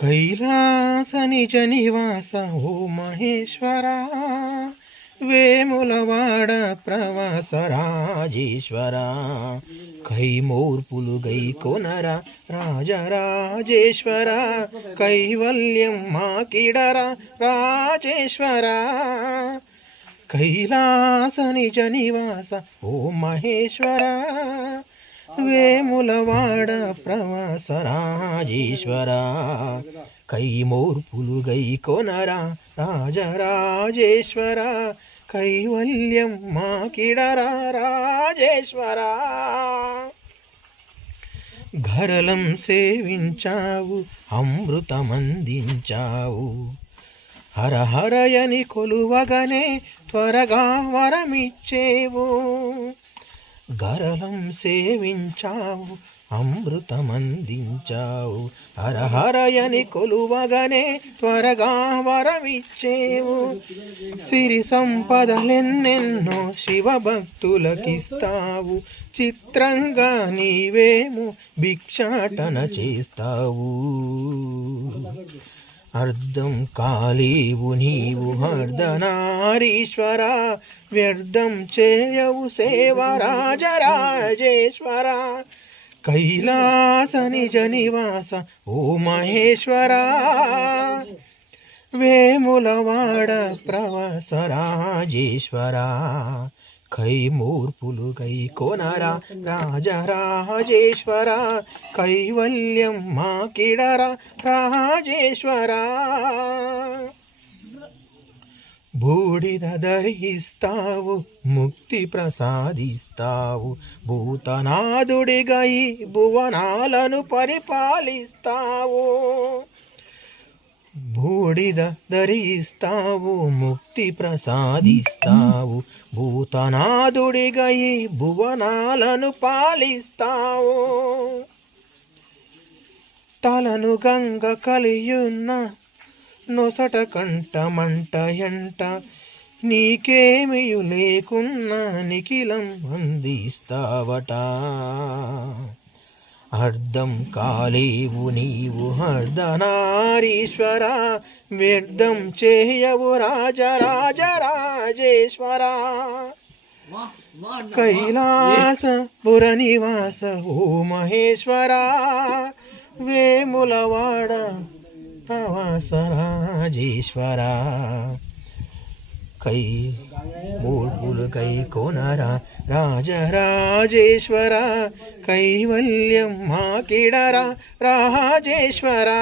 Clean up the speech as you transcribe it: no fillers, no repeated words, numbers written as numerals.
కైలాస నిజ నివాస ఓ మహేశ్వరా, వేములవాడ ప్రవాస రాజేశ్వరా, కైమోర్పులు గై కొనరా రాజరాజేశ్వరా, కైవల్యం మాకిడరా రాజేశ్వరా. కైలాస నిజ నివాస ఓ మహేశ్వరా, వేములవాడ ప్రవాస రాజేశ్వరా, కైమోర్పులు గై కొనరా రాజరాజేశ్వరా, కైవల్యం మాకిడరా రాజేశ్వరా. గరలం సేవించావు అమృతమందించావు, హరహరయని కొలువగనే త్వరగా వరమిచ్చేవు. గరలం సేవించావు అమృతమందించావు, హరహరయని కొలువగనే త్వరగా వరమిచ్చేవు. సిరి సంపదలెన్నెన్నో శివభక్తులకిస్తావు, చిత్రంగా నీవేము భిక్షాటన చేస్తావు. అర్థం కాలేవు నీవు హర్దనారీశ్వరా, వ్యర్థం చేయవు సేవ రాజరాజేశ్వరా. కైలాస నిజ నివాస ఓ మహేశ్వరా, వేములవాడ ప్రవాస రాజేశ్వరా, కైమూర్పులు గై కొనరా రాజరాజేశ్వరా, కైవల్యం మాకిడరా రాజేశ్వరా. బూడిద ధరిస్తావు ముక్తి ప్రసాదిస్తావు, భూతనాథుడిగా ఈ భువనాలను పరిపాలిస్తావు. బూడిద ధరిస్తావు ముక్తి ప్రసాదిస్తావు, భూతనాథుడిగా ఈ భువనాలను పాలిస్తావు. తలను గంగ కలియున్న నొసట కంట మంట ఎంట, నీకేమియు లేకున్నా నిఖిలం అందిస్తావట. అర్థం కాలేవు నీవు హర్దనారీశ్వరా, వ్యర్థం చేయవు రాజరాజరాజేశ్వరా. కైలాస పుర నివాస ఓ మహేశ్వరా, వేములవాడ ప్రవాస రాజేశ్వరా, కై మూర్పులు కై కొనరా రాజరాజేశ్వరా, కైవల్యం మాకిడరా రాజేశ్వరా.